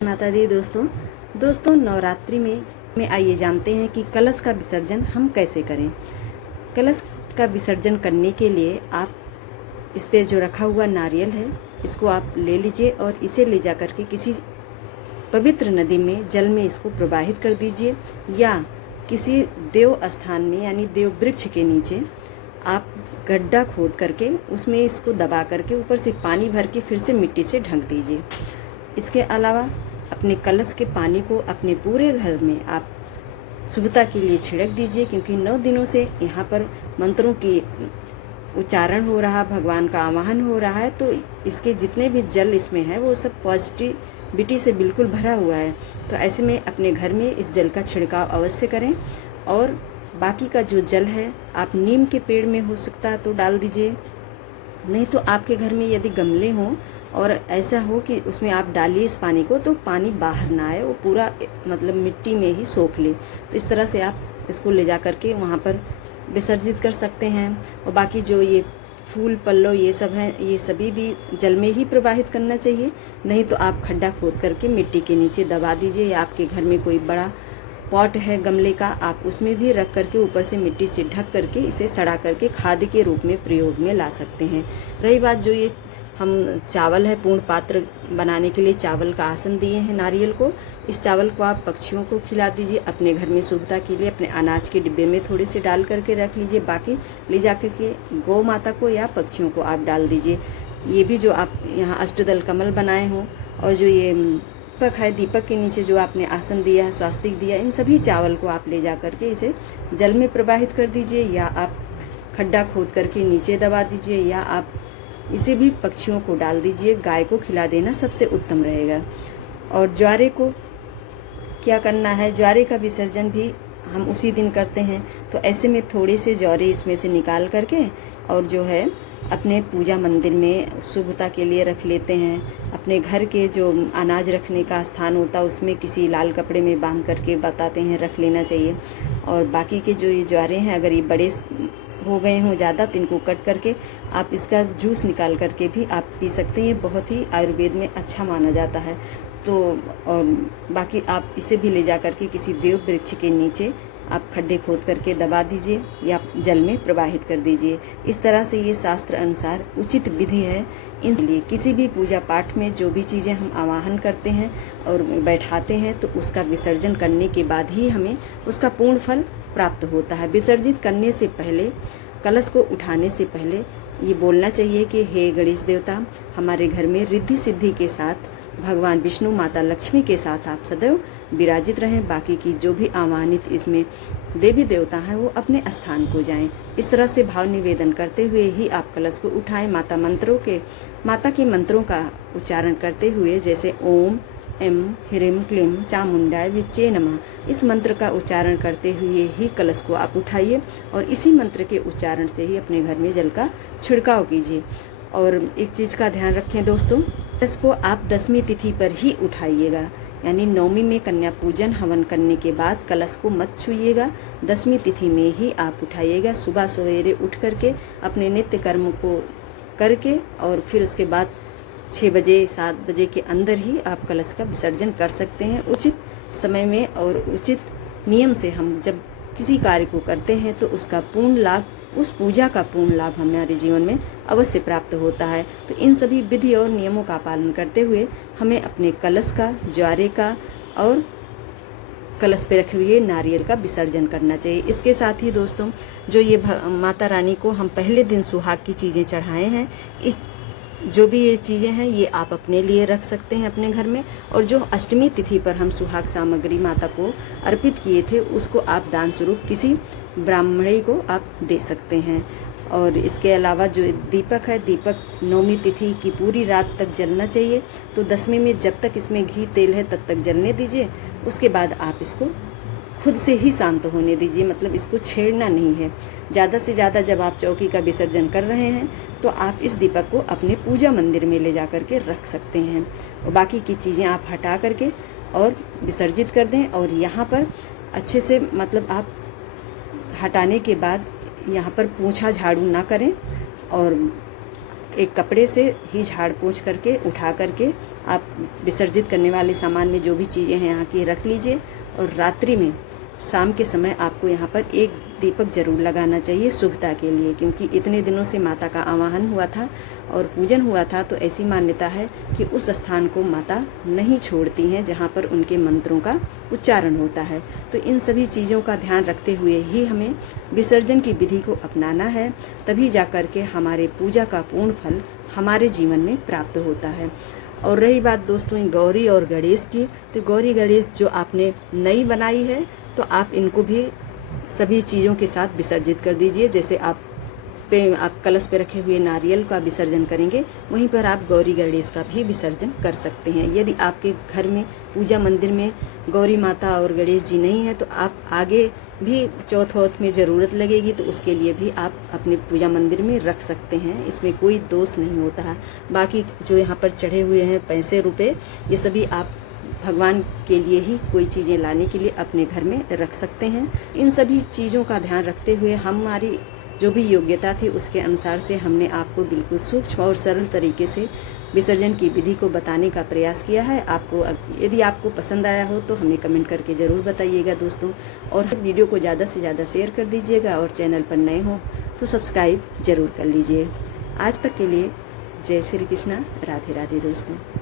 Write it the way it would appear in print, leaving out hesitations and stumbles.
माता दी। दोस्तों नवरात्रि में आइए जानते हैं कि कलश का विसर्जन हम कैसे करें। कलश का विसर्जन करने के लिए आप इस पे जो रखा हुआ नारियल है इसको आप ले लीजिए और इसे ले जा कर के किसी पवित्र नदी में जल में इसको प्रवाहित कर दीजिए या किसी देव स्थान में यानी देव वृक्ष के नीचे आप गड्ढा खोद करके उसमें इसको दबा करके ऊपर से पानी भर के फिर से मिट्टी से ढक दीजिए। इसके अलावा अपने कलश के पानी को अपने पूरे घर में आप शुभता के लिए छिड़क दीजिए, क्योंकि 9 दिनों से यहाँ पर मंत्रों की उच्चारण हो रहा, भगवान का आवाहन हो रहा है, तो इसके जितने भी जल इसमें है वो सब पॉजिटिविटी से बिल्कुल भरा हुआ है। तो ऐसे में अपने घर में इस जल का छिड़काव अवश्य करें। और बाकी का जो जल है आप नीम के पेड़ में हो सकता है तो डाल दीजिए, नहीं तो आपके घर में यदि गमले हों और ऐसा हो कि उसमें आप डालिए इस पानी को तो पानी बाहर ना आए, वो पूरा मतलब मिट्टी में ही सोख ले। तो इस तरह से आप इसको ले जा करके वहाँ पर विसर्जित कर सकते हैं। और बाकी जो ये फूल पल्लव ये सब हैं ये सभी भी जल में ही प्रवाहित करना चाहिए, नहीं तो आप खड्डा खोद करके मिट्टी के नीचे दबा दीजिए, या आपके घर में कोई बड़ा पॉट है गमले का आप उसमें भी रख करके ऊपर से मिट्टी से ढक करके इसे सड़ा करके खाद के रूप में प्रयोग में ला सकते हैं। रही बात जो ये हम चावल है, पूर्ण पात्र बनाने के लिए चावल का आसन दिए हैं नारियल को, इस चावल को आप पक्षियों को खिला दीजिए। अपने घर में शुभता के लिए अपने अनाज के डिब्बे में थोड़े से डाल करके रख लीजिए, बाकी ले जा करके गौ माता को या पक्षियों को आप डाल दीजिए। ये भी जो आप यहाँ अष्टदल कमल बनाए हों और जो ये दीपक है, दीपक के नीचे जो आपने आसन दिया है, स्वास्तिक दिया, इन सभी चावल को आप ले जा करके इसे जल में प्रवाहित कर दीजिए, या आप खड्डा खोद करके नीचे दबा दीजिए, या आप इसे भी पक्षियों को डाल दीजिए। गाय को खिला देना सबसे उत्तम रहेगा। और ज्वारे को क्या करना है, ज्वारे का विसर्जन भी हम उसी दिन करते हैं। तो ऐसे में थोड़े से ज्वारे इसमें से निकाल करके और जो है अपने पूजा मंदिर में शुभता के लिए रख लेते हैं। अपने घर के जो अनाज रखने का स्थान होता है उसमें किसी लाल कपड़े में बांध करके बताते हैं रख लेना चाहिए। और बाकी के जो ये ज्वारे हैं अगर ये बड़े हो गए हों ज़्यादा तो इनको कट करके आप इसका जूस निकाल करके भी आप पी सकते हैं। ये बहुत ही आयुर्वेद में अच्छा माना जाता है। तो और बाकी आप इसे भी ले जा करके किसी देव वृक्ष के नीचे आप खड्डे खोद करके दबा दीजिए या जल में प्रवाहित कर दीजिए। इस तरह से ये शास्त्र अनुसार उचित विधि है। इसलिए किसी भी पूजा पाठ में जो भी चीज़ें हम आवाहन करते हैं और बैठाते हैं तो उसका विसर्जन करने के बाद ही हमें उसका पूर्ण फल प्राप्त होता है। विसर्जित करने से पहले, कलश को उठाने से पहले ये बोलना चाहिए कि हे गणेश देवता, हमारे घर में रिद्धि सिद्धि के साथ भगवान विष्णु, माता लक्ष्मी के साथ आप सदैव विराजित रहें। बाकी की जो भी आह्वानित इसमें देवी देवता हैं वो अपने स्थान को जाएं। इस तरह से भाव निवेदन करते हुए ही आप कलश को उठाएं। माता के मंत्रों का उच्चारण करते हुए, जैसे ओम एम ह्रीम क्लीम चामुंडाय विच्चे नमः, इस मंत्र का उच्चारण करते हुए ही कलश को आप उठाइए और इसी मंत्र के उच्चारण से ही अपने घर में जल का छिड़काव कीजिए। और एक चीज़ का ध्यान रखें दोस्तों, कलश को आप 10वीं तिथि पर ही उठाइएगा, यानी 9वीं में कन्या पूजन हवन करने के बाद कलश को मत छूइएगा। 10वीं तिथि में ही आप उठाइएगा। सुबह सवेरे उठ करके अपने नित्य कर्म को करके और फिर उसके बाद 6 बजे 7 बजे के अंदर ही आप कलश का विसर्जन कर सकते हैं। उचित समय में और उचित नियम से हम जब किसी कार्य को करते हैं तो उसका पूर्ण लाभ, उस पूजा का पूर्ण लाभ हमारे जीवन में अवश्य प्राप्त होता है। तो इन सभी विधि और नियमों का पालन करते हुए हमें अपने कलश का, ज्वारे का और कलश पे रखे हुए नारियल का विसर्जन करना चाहिए। इसके साथ ही दोस्तों, जो ये माता रानी को हम पहले दिन सुहाग की चीज़ें चढ़ाए हैं, इस जो भी ये चीज़ें हैं ये आप अपने लिए रख सकते हैं अपने घर में। और जो अष्टमी तिथि पर हम सुहाग सामग्री माता को अर्पित किए थे उसको आप दान स्वरूप किसी ब्राह्मणी को आप दे सकते हैं। और इसके अलावा जो दीपक है, दीपक 9वीं तिथि की पूरी रात तक जलना चाहिए। तो 10वीं में जब तक इसमें घी तेल है तब तक जलने दीजिए। उसके बाद आप इसको खुद से ही शांत होने दीजिए, मतलब इसको छेड़ना नहीं है। ज़्यादा से ज़्यादा जब आप चौकी का विसर्जन कर रहे हैं तो आप इस दीपक को अपने पूजा मंदिर में ले जा करके रख सकते हैं। और बाकी की चीज़ें आप हटा करके और विसर्जित कर दें। और यहाँ पर अच्छे से मतलब आप हटाने के बाद यहाँ पर पोंछा झाड़ू ना करें और एक कपड़े से ही झाड़ पोंछ करके उठा करके आप विसर्जित करने वाले सामान में जो भी चीज़ें हैं यहाँ की रख लीजिए। और रात्रि में शाम के समय आपको यहाँ पर एक दीपक जरूर लगाना चाहिए शुभता के लिए, क्योंकि इतने दिनों से माता का आवाहन हुआ था और पूजन हुआ था, तो ऐसी मान्यता है कि उस स्थान को माता नहीं छोड़ती हैं जहाँ पर उनके मंत्रों का उच्चारण होता है। तो इन सभी चीज़ों का ध्यान रखते हुए ही हमें विसर्जन की विधि को अपनाना है, तभी जाकर के हमारे पूजा का पूर्ण फल हमारे जीवन में प्राप्त होता है। और रही बात दोस्तों गौरी और गणेश की, तो गौरी गणेश जो आपने नई बनाई है तो आप इनको भी सभी चीज़ों के साथ विसर्जित कर दीजिए। जैसे आप कलश पे रखे हुए नारियल का विसर्जन करेंगे, वहीं पर आप गौरी गणेश का भी विसर्जन कर सकते हैं। यदि आपके घर में पूजा मंदिर में गौरी माता और गणेश जी नहीं है तो आप आगे भी चौथ वौथ में ज़रूरत लगेगी तो उसके लिए भी आप अपने पूजा मंदिर में रख सकते हैं, इसमें कोई दोष नहीं होता है। बाकी जो यहाँ पर चढ़े हुए हैं पैसे रुपए, ये सभी आप भगवान के लिए ही कोई चीज़ें लाने के लिए अपने घर में रख सकते हैं। इन सभी चीज़ों का ध्यान रखते हुए हमारी जो भी योग्यता थी उसके अनुसार से हमने आपको बिल्कुल सूक्ष्म और सरल तरीके से विसर्जन की विधि को बताने का प्रयास किया है। यदि आपको पसंद आया हो तो हमें कमेंट करके ज़रूर बताइएगा दोस्तों, और वीडियो को ज़्यादा से ज़्यादा शेयर कर दीजिएगा, और चैनल पर नए हो तो सब्सक्राइब ज़रूर कर लीजिए। आज तक के लिए जय श्री कृष्णा, राधे राधे दोस्तों।